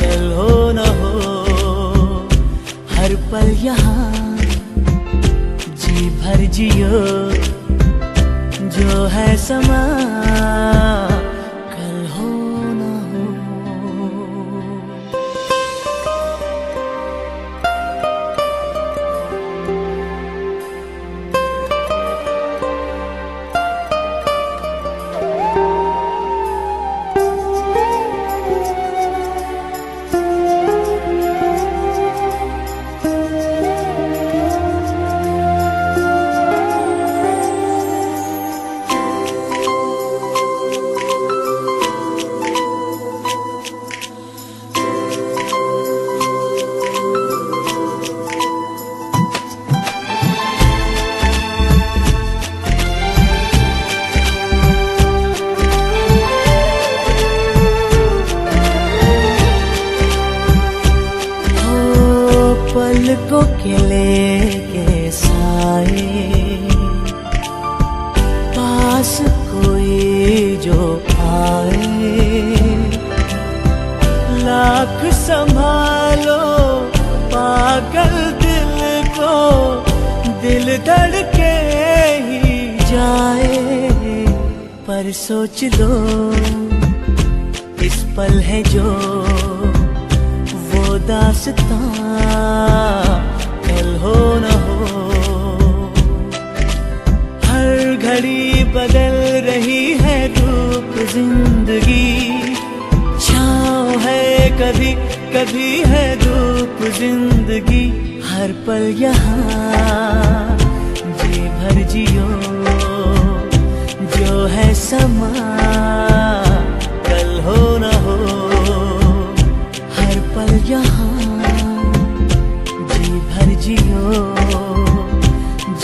कल हो न हो। हर पल यहाँ जी भर जियो, जो है समा कल हो न हो। पलकों के लेके साए, पास कोई जो आए। लाख संभालो पागल दिल को, दिल धड़के ही जाए। पर सोच लो इस पल है जो वो दास्तां कल हो न हो। हर घड़ी बदल रही है रूप जिंदगी, छाँव है कभी कभी है धूप जिंदगी। हर पल यहाँ जी भर जियो, जो है समा कल हो न हो। हर पल यहाँ जी भर जियो,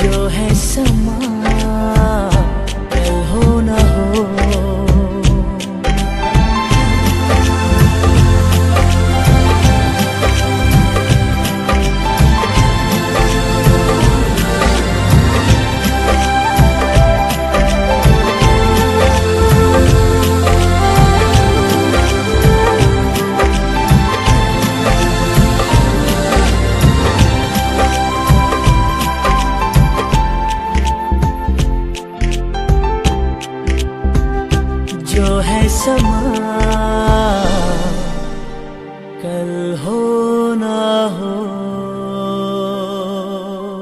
जो है समा कल हो न हो। जो है समा कल हो